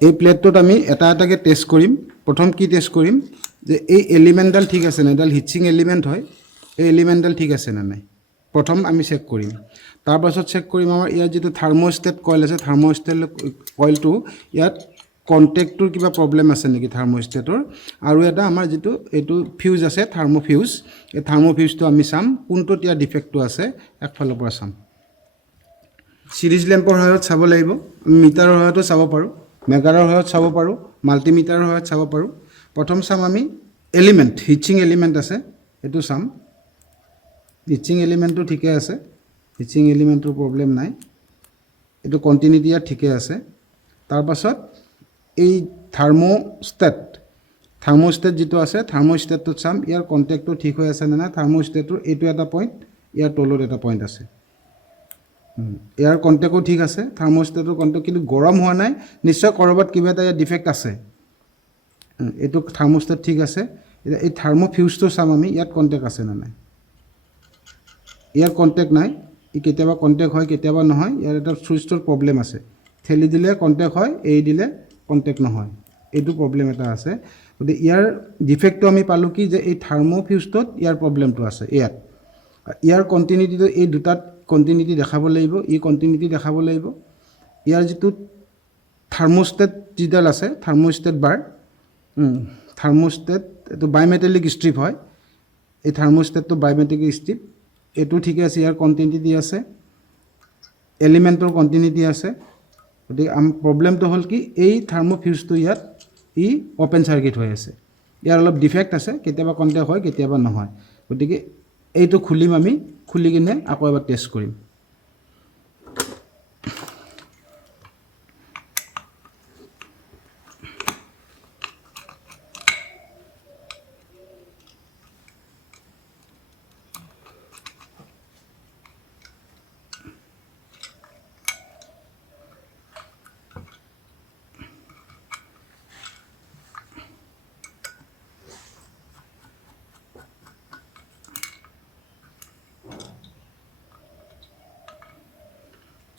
এই প্লেটটোত আমি এটা এটাকৈ টেষ্ট কৰিম প্ৰথম কি টেষ্ট কৰিম যে এই এলিমেণ্টডাল ঠিক আছে নে এডাল হিটছিং এলিমেণ্ট হয় এই এলিমেণ্টডাল ঠিক আছে নে নাই প্ৰথম আমি চেক কৰিম তাৰপাছত চেক কৰিম আমাৰ ইয়াত যিটো থাৰ্মোষ্টেট কইল আছে থাৰ্মোষ্টেট কইলটো ইয়াত কণ্টেক্টটোৰ কিবা প্ৰব্লেম আছে নেকি থাৰ্মোষ্টেটৰ আৰু এটা আমাৰ যিটো এইটো ফিউজ আছে থাৰ্মোফিউজ এই থাৰ্মোফিউজটো আমি চাম কোনটোত ইয়াৰ ডিফেক্টটো আছে একফালৰ পৰা চাম সিৰিজ লেম্পৰ সহায়ত চাব লাগিব মিটাৰৰ সহায়তো চাব পাৰোঁ মেগাৰৰ সহায়ত চাব পাৰোঁ মাল্টিমিটাৰৰ সহায়ত চাব পাৰোঁ প্ৰথম চাম আমি এলিমেণ্ট হিটছিং এলিমেণ্ট আছে এইটো চাম হিটছিং এলিমেণ্টটো ঠিকে আছে হিটছিং এলিমেণ্টৰ প্ৰব্লেম নাই এইটো কণ্টিনিউটি ইয়াত ঠিকে আছে তাৰপাছত এই থাৰ্মোষ্টেট যিটো আছে থাৰ্মোষ্টেটটোত চাম ইয়াৰ কণ্টেক্টটো ঠিক হৈ আছে নে নাই থাৰ্মোষ্টেটৰ এইটো এটা পইণ্ট ইয়াৰ তলত এটা পইণ্ট আছে ইয়াৰ কণ্টেক্টো ঠিক আছে থাৰ্মোষ্টেটৰ কণ্টেক্ট কিন্তু গৰম হোৱা নাই নিশ্চয় ক'ৰবাত কিবা এটা ইয়াৰ ডিফেক্ট আছে এইটো থাৰ্মোষ্টেট ঠিক আছে এতিয়া এই থাৰ্মোফিউজটো চাম আমি ইয়াত কণ্টেক্ট আছে নে নাই ইয়াৰ কণ্টেক্ট নাই ই কেতিয়াবা কণ্টেক্ট হয় কেতিয়াবা নহয় ইয়াৰ এটা চুইচটোৰ প্ৰব্লেম আছে ঠেলি দিলে কণ্টেক্ট হয় এৰি দিলে কণ্টেক্ট নহয় এইটো প্ৰব্লেম এটা আছে গতিকে ইয়াৰ ডিফেক্টটো আমি পালোঁ কি যে এই থাৰ্মোফিউজটোত ইয়াৰ প্ৰব্লেমটো আছে ইয়াৰ কণ্টিনিউটিটো এই দুটাত কণ্টিনিউটি দেখাব লাগিব ই কণ্টিনিউটি দেখাব লাগিব ইয়াৰ যিটো থাৰ্মোষ্টেট যিডাল আছে থাৰ্মোষ্টেট বাৰ থাৰ্মোষ্টেট এইটো বাইমেটেলিক ষ্ট্ৰিপ হয় এই থাৰ্মোষ্টেটটো বাইমেটেলিক ষ্ট্ৰিপ এইটো ঠিকে আছে ইয়াৰ কণ্টিনিউটি আছে এলিমেণ্টৰ কণ্টিনিউটি আছে গতিকে প্ৰব্লেমটো হ'ল কি এই থাৰ্মোফিউজটো ইয়াত ই অ'পেন চাৰ্কিট হৈ আছে ইয়াৰ অলপ ডিফেক্ট আছে কেতিয়াবা কণ্টেক্ট হয় কেতিয়াবা নহয় গতিকে এইটো খুলিম আমি খুলি কিনে আকৌ এবাৰ টেষ্ট কৰিম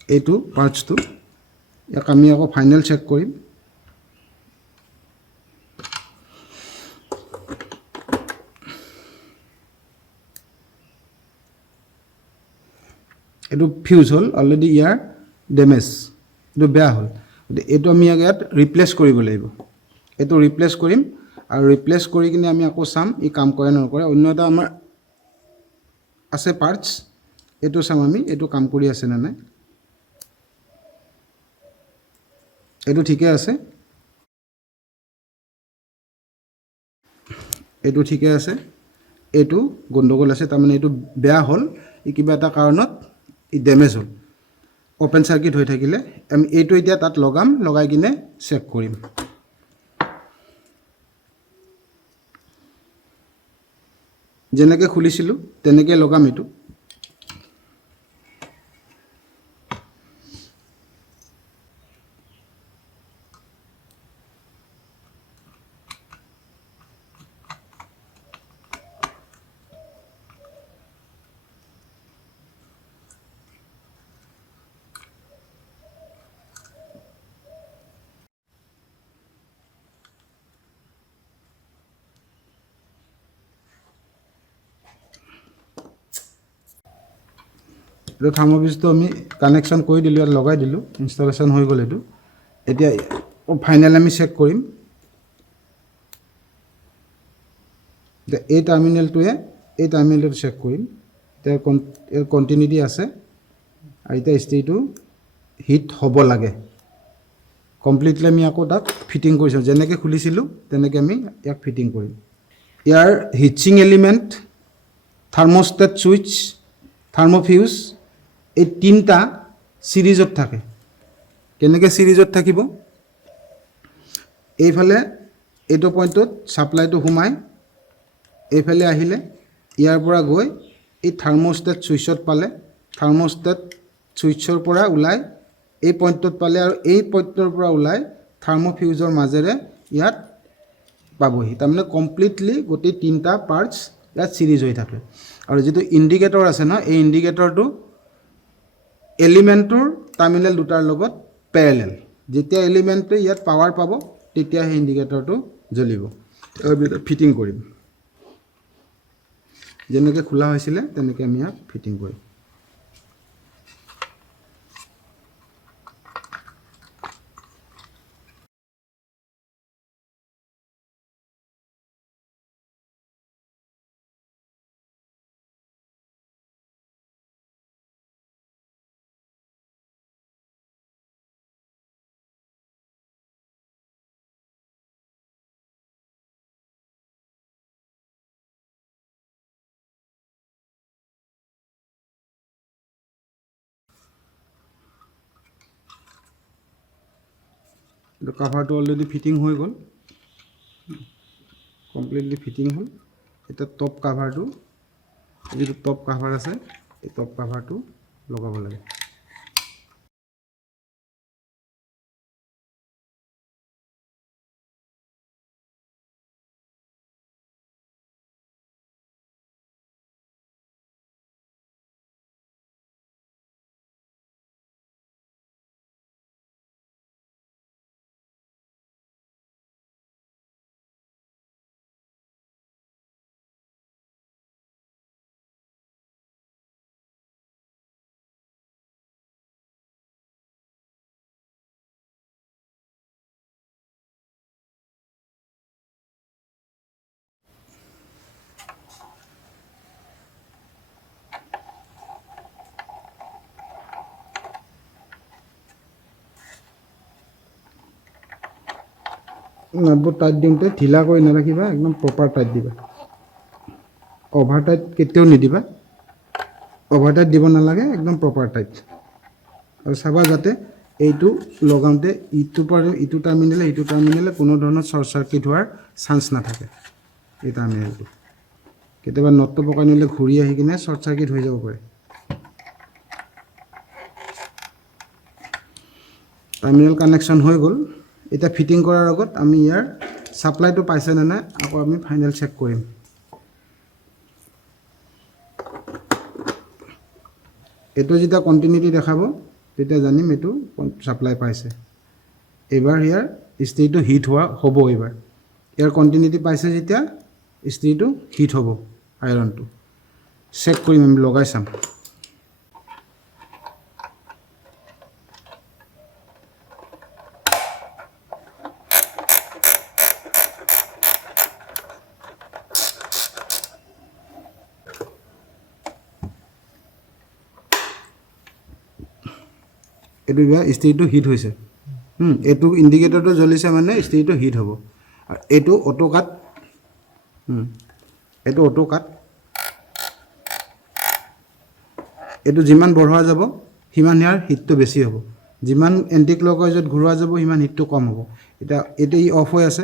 এইটো পাৰ্টছটো ইয়াক আমি আকৌ ফাইনেল চেক কৰিম এইটো ফিউজ হ'ল অলৰেডি ইয়াৰ ডেমেজ এইটো বেয়া হ'ল এইটো আমি ইয়াত ৰিপ্লেচ কৰিব লাগিব এইটো ৰিপ্লেচ কৰিম আৰু ৰিপ্লেচ কৰি কিনে আমি আকৌ চাম ই কাম কৰে নকৰে অন্য এটা আমাৰ আছে পাৰ্টছ এইটো চাম আমি এইটো কাম কৰি আছে নে নাই এইটো ঠিকে আছে এইটো ঠিকে আছে এইটো গণ্ডগোল আছে তাৰমানে এইটো বেয়া হ'ল ই কিবা এটা কাৰণত ই ডেমেজ হ'ল অ'পেন চাৰ্কিট হৈ থাকিলে আমি এইটো এতিয়া তাত লগাই কিনে চেক কৰিম যেনেকৈ খুলিছিলোঁ তেনেকৈ লগাম এইটো এইটো থাৰ্মোফিউজটো আমি কানেকশ্যন কৰি দিলোঁ ইয়াত লগাই দিলোঁ ইনষ্টলেশ্যন হৈ গ'ল এইটো এতিয়া ফাইনেল আমি চেক কৰিম এই টাৰ্মিনেলটো চেক কৰিম এতিয়া কণ্টিনিউটি আছে আৰু এতিয়া ষ্টেটো হিট হ'ব লাগে কমপ্লিটলি আমি আকৌ তাক ফিটিং কৰিছোঁ যেনেকৈ খুলিছিলোঁ তেনেকৈ আমি ইয়াক ফিটিং কৰিম ইয়াৰ হিটছিং এলিমেণ্ট থাৰ্মোষ্টেট ছুইচ থাৰ্মোফিউজ এই তিনিটা সিৰিজত থাকে কেনেকৈ সিৰিজত থাকিব এইফালে এইটো পইণ্টত ছাপ্লাইটো সোমাই এইফালে আহিলে ইয়াৰ পৰা গৈ এই থাৰ্মোষ্টেট ছুইচত পালে থাৰ্মোষ্টেট ছুইচৰ পৰা ওলাই এই পইণ্টত পালে আৰু এই পইণ্টৰ পৰা ওলাই থাৰ্মোফিউজৰ মাজেৰে ইয়াত পাবহি তাৰমানে কমপ্লিটলি গোটেই তিনিটা পাৰ্টছ ইয়াত সিৰিজ হৈ থাকে আৰু যিটো ইণ্ডিকেটৰ আছে ন এই ইণ্ডিকেটৰটো এলিমেণ্টৰ টাৰ্মিনেল দুটাৰ লগত পেৰেলেল যেতিয়া এলিমেণ্টে ইয়াত পাৱাৰ পাব তেতিয়া সেই ইণ্ডিকেটৰটো জ্বলিব ফিটিং কৰিম যেনেকৈ খোলা হৈছিলে তেনেকৈ আমি ইয়াত ফিটিং কৰিম এইটো কাভাৰটো অলৰেডি ফিটিং হৈ গ'ল কমপ্লিটলি ফিটিং হ'ল এতিয়া টপ কাভাৰটো যিটো টপ কাভাৰ আছে এই টপ কাভাৰটো লগাব লাগে নাটবোৰ টাইট দিওঁতে ঢিলা কৰি নাৰাখিবা একদম প্ৰপাৰ টাইট দিবা অভাৰ টাইট কেতিয়াও নিদিবা অভাৰ টাইট দিব নালাগে একদম প্ৰপাৰ টাইট আৰু চাবা যাতে এইটো লগাওঁতে ইটোৰ পৰা ইটো টাৰ্মিনেলে কোনো ধৰণৰ শ্বৰ্ট চাৰ্কিট হোৱাৰ চান্স নাথাকে এই টাৰ্মিনেলটো কেতিয়াবা নটটো পকাই নিলে ঘূৰি আহি কিনে শ্বৰ্ট চাৰ্কিট হৈ যাব পাৰে টাৰ্মিনেল কানেকশ্যন হৈ গ'ল এটা ফিটিং কৰাৰ আগত আমি ইয়াৰ সাপ্লাইটো পাইছে নে নাই আকৌ আমি ফাইনেল চেক কৰিম এটো যেতিয়া কন্টিনিউটি দেখাব তেতিয়া জানিম এটো সাপ্লাই পাইছে এবাৰ ইয়াৰ ইস্ত্ৰিটো হিট হোৱা হ'ব এবাৰ ইয়াৰ কন্টিনিউটি পাইছে যেতিয়া ইস্ত্ৰিটো হিট হ'ব আইৰণটো চেক কৰিম আমি লগাই চাম এটো ইস্ত্ৰিটো হিট হৈছে এটো ইন্ডিকেটৰটো জ্বলিছে মানে ইস্ত্ৰিটো হিট হ'ব আৰু এটো অটো কাট এটো অটো কাট এটো যিমান বঢ়োৱা যাব হিমান ইয়াৰ হিটটো বেছি হ'ব যিমান এন্টি ক্লকৱাইজত ঘূৰোৱা যাব হিমান হিটটো কম হ'ব এটা এটো ই অফ হৈ আছে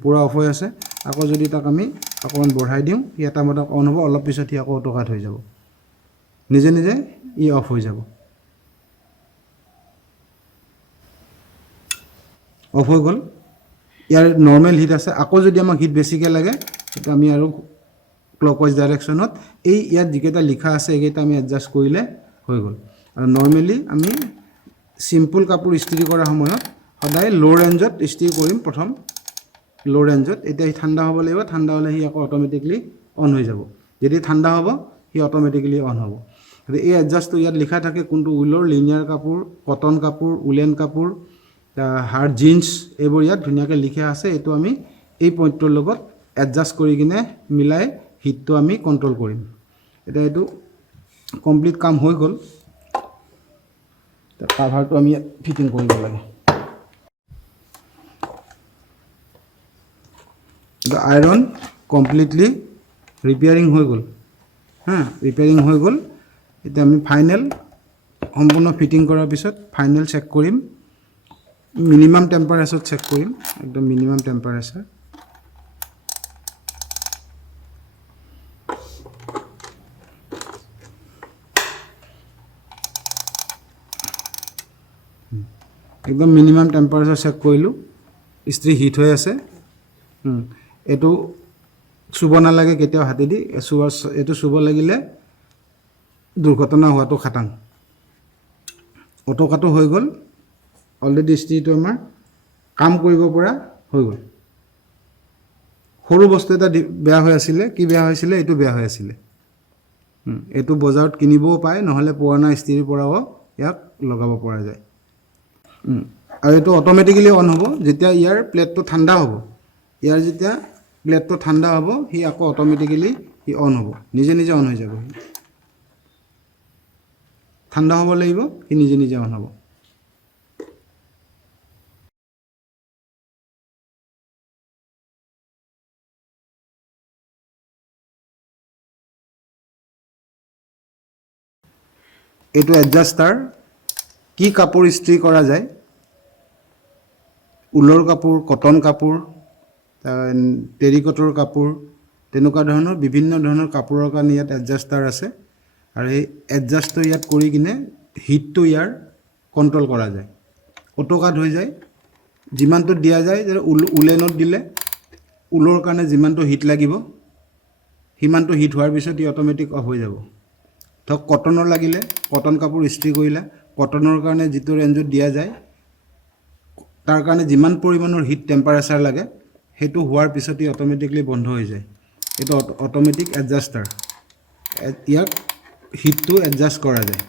পুৰা অফ হৈ আছে আকৌ যদি তাক আমি অকমান বঢ়াই দিওঁ এটা মত অন হ'ব অলপ পিছত ই আকৌ অটো কাট হৈ যাব নিজে নিজে ই অফ হৈ যাব অফ হৈ গ'ল ইয়াৰ নৰ্মেল হিট আছে আকৌ যদি আমাক হিট বেছিকৈ লাগে এটা আমি আৰু ক্লকৱাইজ ডাইৰেকশ্যনত এই ইয়াত যিকেইটা লিখা আছে এইকেইটা আমি এডজাষ্ট কৰিলে হৈ গ'ল আৰু নৰ্মেলি আমি সিম্পল কাপোৰ ইস্ত্ৰি কৰাৰ সময়ত সদায় লো ৰেঞ্জত ইস্ত্ৰি কৰিম প্ৰথম লো ৰেঞ্জত এতিয়া ঠাণ্ডা হ'ব লাগিব ঠাণ্ডা হ'লে হি আকৌ অটোমেটিকলি অন হৈ যাব যদি ঠাণ্ডা হ'ব হি অটোমেটিকলি অন হ'ব এই এডজাষ্টটো ইয়াত লিখা থাকে কোনটো উলৰ লিনিয়াৰ কাপোৰ কটন কাপোৰ উলেন কাপোৰ হাৰ্ড জিন্স এইবোৰ ইয়াত ধুনীয়াকৈ লিখা আছে এইটো আমি এই পইণ্টৰ লগত এডজাষ্ট কৰি কিনে মিলাই হিটটো আমি কন্ট্ৰোল কৰিম এটা এইটো কমপ্লিট কাম হৈ গ'ল কাভাৰটো আমি ফিটিং কৰিব লাগে এটা আইৰন কমপ্লিটলি ৰিপেয়াৰিং হৈ গ'ল ৰিপেয়াৰিং হৈ গ'ল এতিয়া আমি ফাইনেল সম্পূৰ্ণ ফিটিং কৰাৰ পিছত ফাইনেল চেক কৰিম মিনিমাম টেম্পাৰেচাৰ চেক কৰিম একদম মিনিমাম টেম্পাৰেচাৰ একদম মিনিমাম টেম্পাৰেচাৰ চেক কৰিলোঁ ইস্ত্ৰি হিট হৈ আছে এটো চুব নালাগে কেতিয়াও হাতেদি এটো চুব লাগিলে দুৰ্ঘটনা হোৱাটো খাটাং অট'কাটো হৈ গ'ল অলৰেডি ইস্ত্ৰিটো আমাৰ কাম কৰিব পৰা হৈ গ'ল সৰু বস্তু এটা বেয়া হৈ আছিলে কি বেয়া হৈছিলে এইটো বেয়া হৈ আছিলে এইটো বজাৰত কিনিবও পায় নহ'লে পুৰণা ইস্ত্ৰিৰ পৰাও ইয়াক লগাব পৰা যায় আৰু এইটো অট'মেটিকেলি অন হ'ব যেতিয়া ইয়াৰ প্লেটটো ঠাণ্ডা হ'ব ইয়াৰ যেতিয়া প্লেটটো ঠাণ্ডা হ'ব সি আকৌ অট'মেটিকেলি সি অন হ'ব নিজে নিজে অন হৈ যাব ঠাণ্ডা হ'ব লাগিব সি নিজে নিজে অন হ'ব এইটো এডজাষ্টাৰ কি কাপোৰ ইস্ত্ৰি কৰা যায় ঊলৰ কাপোৰ কটন কাপোৰ টেৰিকটৰ কাপোৰ তেনেকুৱা ধৰণৰ বিভিন্ন ধৰণৰ কাপোৰৰ কাৰণে ইয়াত এডজাষ্টাৰ আছে আৰু এই এডজাষ্টটো ইয়াত কৰি কিনে হিটটো ইয়াৰ কণ্ট্ৰল কৰা যায় অট'কাট হৈ যায় যিমানটো দিয়া যায় যে উলেনত দিলে ঊলৰ কাৰণে যিমানটো হিট লাগিব সিমানটো হিট হোৱাৰ পিছত ই অট'মেটিক অফ হৈ যাব ধৰক কটনৰ লাগিলে কটন কাপোৰ ইস্ত্ৰি কৰিলে কটনৰ কাৰণে যিটো ৰেঞ্জত দিয়া যায় তাৰ কাৰণে যিমান পৰিমাণৰ হিট টেম্পাৰেচাৰ লাগে সেইটো হোৱাৰ পিছত ই অট'মেটিকলি বন্ধ হৈ যায় এইটো অট'মেটিক এডজাষ্টাৰ ইয়াক হিটটো এডজাষ্ট কৰা যায়